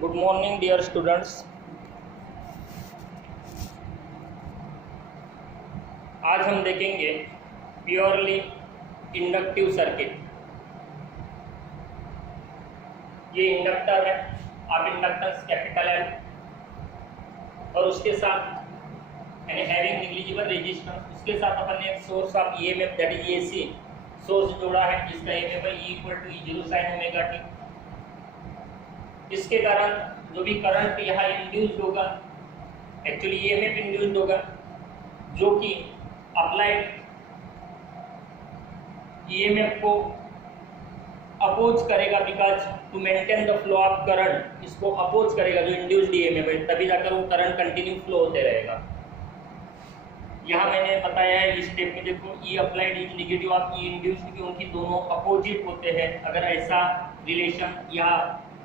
Good morning dear students. आज हम देखेंगे प्योरली इंडक्टिव सर्किट। ये इंडक्टर है, आप इंडक्टेंस कैपिटल एल और उसके साथ यानी हैविंग नेग्लिजिबल रेजिस्टेंस, उसके साथ अपन ने एक source of EMF that is AC source जोड़ा है जिसका ईएमएफ है E = E0 sin omega T. इसके कारण जो भी करंट यहाँ इंड्यूस्ड होगा, एक्चुअली ईएमएफ इंड्यूस्ड होगा जो कि अप्लाइड ईएमएफ को अपोज करेगा, because to maintain the flow of current, इसको अपोज करेगा जो इंड्यूस्ड ईएमएफ है, तभी जाकर वो करंट कंटिन्यू फ्लो होते रहेगा। यहाँ मैंने बताया है इस स्टेप में, देखो E applied is negative of E induced, क्योंकि दोनों अपोजिट होते हैं। अगर ऐसा रिलेशन या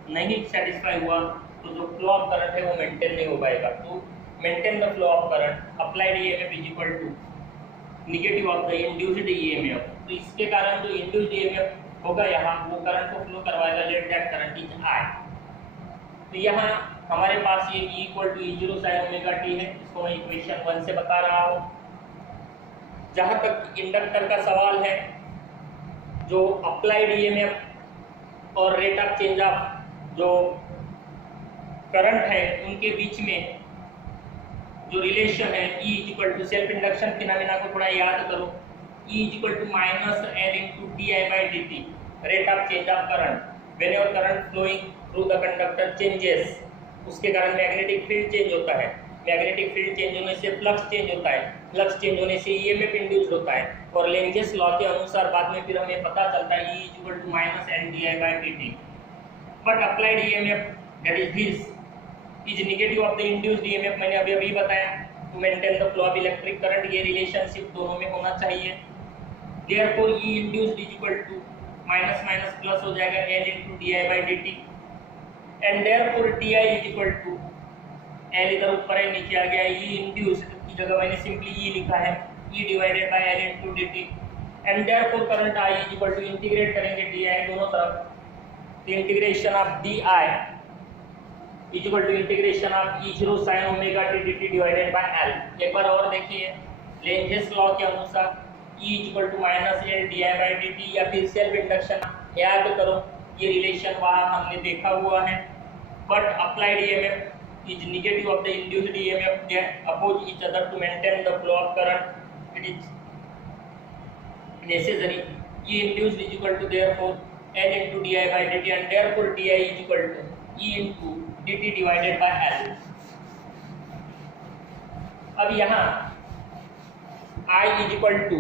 नहीं सेटिस्फाई हुआ तो जो फ्लो ऑफ करंट है वो मेंटेन नहीं हो पाएगा। तो maintain the flow of current applied EMF is equal to negative of the induced EMF. तो इसके कारण जो इंड्यूस्ड ईएमएफ होगा यहाँ वो करंट को फ्लो करवाएगा, let that current is I. तो यहाँ हमारे पास ये E = E0 sin omega T है, इसको मैं इक्वेशन 1 से बता रहा हूँ। जहाँ तक इंडक्टर का सवाल है, जो अप्लाइड ईएमएफ और रेट ऑफ चेंज ऑफ जो करंट है उनके बीच में जो रिलेशन है E = सेल्फ इंडक्शन फिनोमेना को थोड़ा याद करो। E = -L × di/dt, rate of change of current. Whenever current flowing through the conductor changes, उसके कारण मैग्नेटिक फील्ड चेंज होता है। मैग्नेटिक फील्ड चेंज होने से फ्लक्स चेंज होता है, फ्लक्स चेंज होने से ईएमएफ इंड्यूस होता है, और लेंजेस लॉ के अनुसार बाद में फिर हमें पता चलता है E = -L di/dt। But applied EMF that is this is negative of the induced EMF. मैंने अभी बताया, to maintain the flow of electric current ये रिलेशनशिप दोनों में होना चाहिए। Therefore E induced is equal to minus minus plus हो जाएगा L × di/dt, and therefore di is equal to L इधर ऊपर है, नीचे आ गया, E इंड्यूस्ड की जगह मैंने सिंपली E लिखा है, E / L × dt, and therefore current I is equal to integrate करेंगे di दोनों तरफ, तो integration of di is equal to integration of E0 sin omega t dt divided by L। एक बार और देखिए, लेंजेस लॉ के अनुसार E = -L di/dt, या फिर सेल्फ इंडक्शन याद करो, ये रिलेशन वहाँ हमने देखा हुआ है। But applied EMF is negative of the induced EMF, they oppose each other to maintain the flow of current. It is necessary E induced is equal to therefore L × di/dt, and therefore di is equal to E × dt divided by L। अब यहाँ I is equal to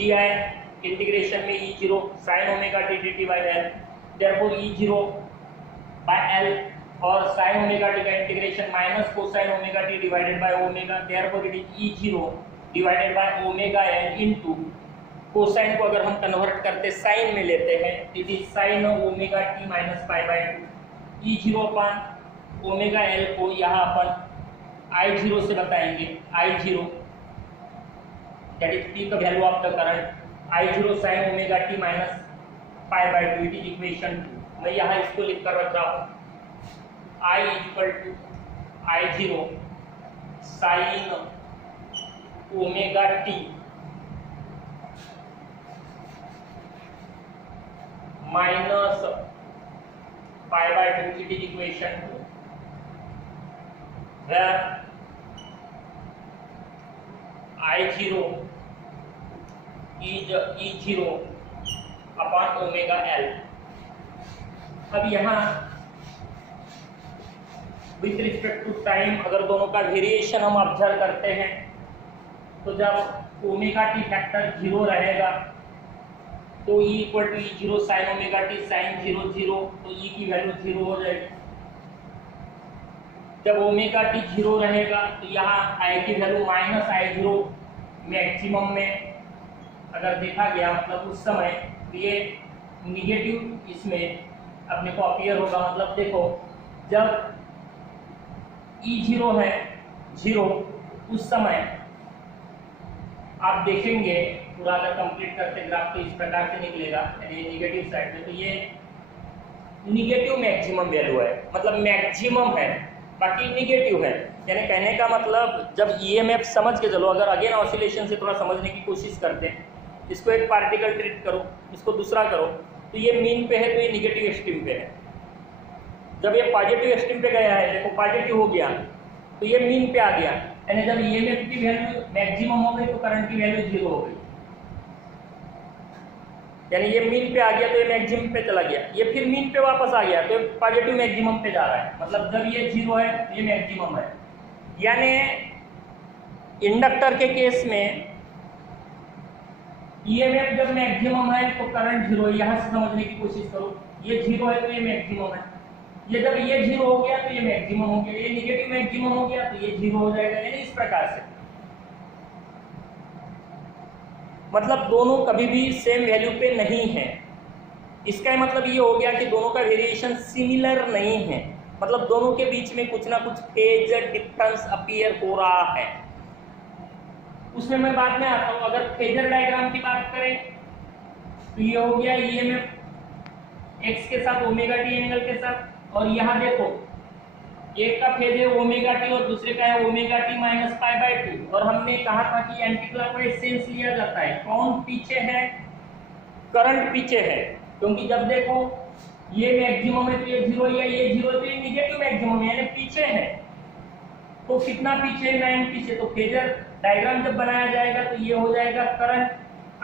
di integration में E0 sin omega t dt by L, therefore E0 by L, और sin omega T का integration minus cosine omega T divided by omega, therefore it is E0 divided by omega L into cosine को अगर हम convert करते sign में लेते हैं, it is sin omega T - π/2। E0 upon omega L को यहाँ अपन I0 से बताएंगे, I0 दैट इज P का value of the current, I0 sin omega T - π/2, it is equation 2। मैं यहाँ इसको लिख कर रख रहा हूँ, I = I0 sin omega T minus π/2, it is equation 2, where I0 is E0 upon omega L। अब यहाँ विथ रिस्पेक्ट टू टाइम अगर दोनों का वेरिएशन हम ऑब्जर्व करते हैं, तो जब ओमेगा टी फैक्टर 0 रहेगा तो E = E0 sin omega T sin 0 0, तो E की वैल्यू 0 हो जाएगी। जब ओमेगा टी 0 रहेगा तो यहाँ I की वैल्यू -I0 मैक्सिमम में अगर देखा गया, मतलब उस समय ये निगेटिव इसमें अपने को अपीयर होगा। मतलब देखो, जब E0 है 0, उस समय आप देखेंगे पूरा अगर कंप्लीट करते ग्राफ तो इस प्रकार से निकलेगा, यानी नेगेटिव साइड में। तो ये निगेटिव मैक्सिमम वैल्यू है, मतलब मैक्सिमम है बाकी निगेटिव है। यानी कहने का मतलब जब ईएमएफ समझ के चलो, अगर अगेन ऑसिलेशन से थोड़ा समझने की कोशिश करते हैं, इसको एक पार्टिकल ट्रीट करो, इसको दूसरा करो, तो ये मीन पे है तो ये निगेटिव एक्सट्रीम पे है। जब ये पॉजिटिव एक्सट्रीम पे गया है, देखो पॉजिटिव हो गया तो ये मीन पे आ गया, यानी जब ईएमएफ की वैल्यू मैक्सिमम हो गई तो करंट की वैल्यू 0 हो गई, यानी ये मीन पे आ गया तो ये मैक्सिमम पे चला गया, ये फिर मीन पे वापस आ गया तो ये पॉजिटिव मैक्सिमम पे जा रहा है, मतलब जब ये 0 है तो ये मैक्सिमम है। यानी इंडक्टर के केस में ईएमएफ जब मैक्सिमम है तो करंट 0 है, यहां से समझने की कोशिश करो, ये 0 है तो ये मैक्सिमम है, ये जब ये 0 हो गया तो ये मैक्सिमम हो गया, ये निगेटिव मैक्सिमम हो गया तो ये 0 हो जाएगा, यानी इस प्रकार से। मतलब दोनों कभी भी सेम वैल्यू पे नहीं है। इसका मतलब ये हो गया कि दोनों का वेरिएशन सिमिलर नहीं है, मतलब दोनों के बीच में कुछ ना कुछ फेज डिफरेंस अपीयर हो रहा है। उसमें मैं बाद में आता हूं। अगर फेजर डायग्राम की बात करें तो ये हो गया ईएमएफ एक्स के साथ ओमेगा टी एंगल के साथ, और यहाँ देखो एक का फेज है ओमेगा टी और दूसरे का है omega T minus pi by 2, और हमने कहा था कि एंटी क्लॉकवाइज सेंस लिया जाता है। कौन पीछे है? करंट पीछे है, क्योंकि जब देखो ये मैक्सिमम है तो ये 0 या ये 0 तो ये निगेटिव मैक्सिमम है, यानी पीछे है। तो कितना पीछे है? 90 से। तो फेजर डायग्राम जब बनाया जाएगा तो ये हो जाएगा करंट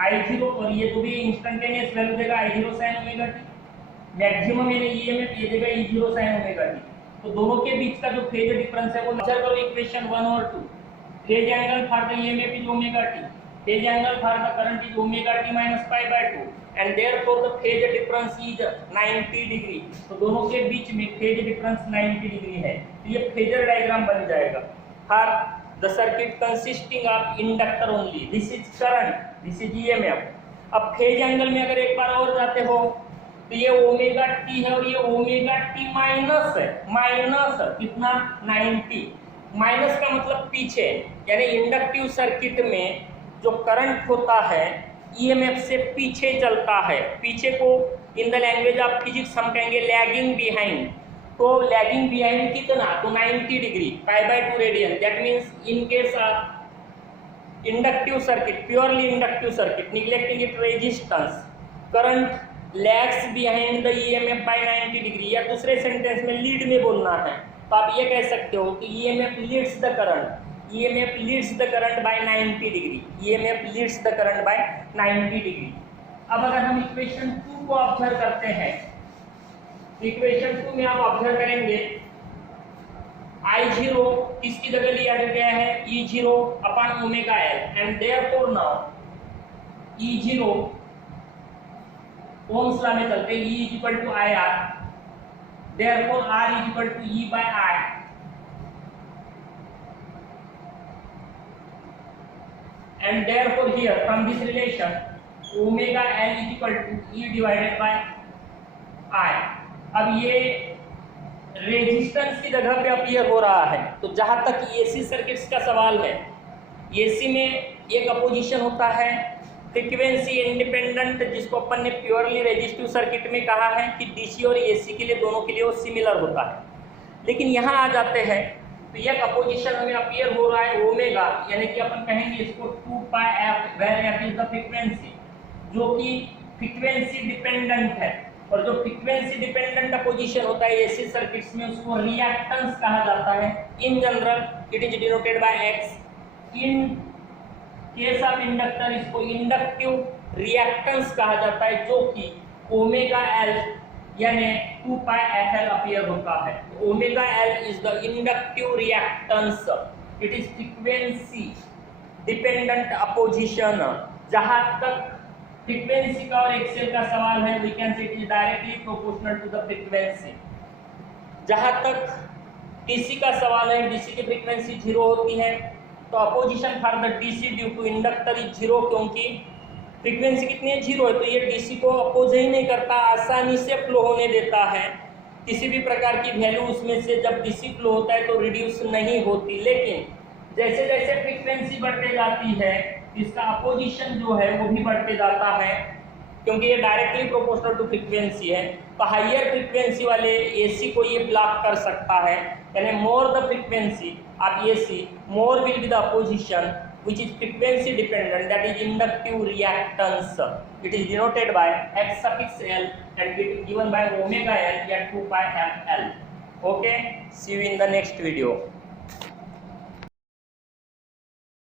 I0, और ये जो भी इंस्टेंटेनियस वैल्यू देगा I0 sin omega T, maximum यानी ईएमएफ ये देगा E0 sin ओमेगा टी। तो दोनों के बीच का जो फेज डिफरेंस है वो मेजर करो इक्वेशन 1 और 2। Phase angle for the EMF is omega T, phase angle for the current is omega T minus pi by 2, and therefore the phase difference is 90 degree. तो दोनों के बीच में फेज डिफरेंस 90 डिग्री है, तो ये phasor diagram बन जाएगा। For the circuit consisting of inductor only, this is current, this is EMF. अब फेज एंगल में अगर एक बार और जाते हो तो ये ओमेगा टी है और ये ओमेगा टी माइनस है, माइनस कितना? 90। माइनस का मतलब पीछे, यानी इंडक्टिव सर्किट में जो करंट होता है ईएमएफ से पीछे चलता है। पीछे को in the language of physics हम कहेंगे लैगिंग बिहाइंड। तो लैगिंग बिहाइंड कितना? तो 90 degree, pi by 2 radian. That means in case of inductive circuit, purely inductive circuit, neglecting it resistance, current lags behind the EMF by 90 degree, या दूसरे sentence में lead में बोलना है तो आप ये कह सकते हो कि EMF leads the current, EMF leads the current by 90 degree, EMF leads the current by 90 degree. अब अगर हम इक्वेशन 2 को ऑब्जर्व करते हैं, इक्वेशन 2 में आप ऑब्जर्व करेंगे I0 किसकी जगह लिया गया है? E0 upon omega L, and therefore now E0 ohm's law में चलते हैं, E is equal to I R, therefore R is equal to E by I, and therefore here from this relation omega L is equal to E divided by I। अब ये resistance की जगह पे appear हो रहा है। तो जहां तक एसी सर्किट्स का सवाल है, एसी में एक अपोजिशन होता है फ्रीक्वेंसी इंडिपेंडेंट, जिसको अपन ने प्योरली रेजिस्टिव सर्किट में कहा है कि डीसी और एसी के लिए, दोनों के लिए वो सिमिलर होता है। लेकिन यहाँ आ जाते हैं तो एक अपोजिशन हमें अपीयर हो रहा है ओमेगा, यानी कि अपन कहेंगे इसको 2 pi F, where F is the frequency, जो कि फ्रीक्वेंसी डिपेंडेंट है। और जो फ्रीक्वेंसी डिपेंडेंट अपोजिशन होता है एसी सर्किट्स में, उसको रिएक्टेंस कहा जाता है। In general it is denoted by x, in case of inductor इसको इंडक्टिव रिएक्टेंस कहा जाता है, जो कि ओमेगा एल यानी 2 पाई एफ एल अपीयर होता है। Omega L is the inductive reactance, it is frequency dependent opposition. जहां तक फ्रीक्वेंसी का और एक्सेल का सवाल है, we can say it is directly proportional to the frequency. जहां तक डीसी का सवाल है, डीसी की फ्रीक्वेंसी 0 होती है, तो opposition for the DC due to inductor is 0, क्योंकि फ्रीक्वेंसी कितनी है? 0 है, तो ये डीसी को अपोज ही नहीं करता, आसानी से फ्लो होने देता है। किसी भी प्रकार की वैल्यू उसमें से जब डीसी फ्लो होता है तो रिड्यूस नहीं होती। लेकिन जैसे जैसे फ्रीक्वेंसी बढ़ते जाती है, इसका अपोजिशन जो है वो भी बढ़ते जाता है, क्योंकि ये डायरेक्टली प्रोपोर्शनल टू फ्रीक्वेंसी है। तो हाइयर फ्रीक्वेंसी वाले एसी को ये ब्लॉक कर सकता है, यानी more the frequency of AC more will be the opposition which is frequency dependent, that is inductive reactance. It is denoted by X suffix L and it is given by omega L at 2 pi f L. Okay, see you in the next video.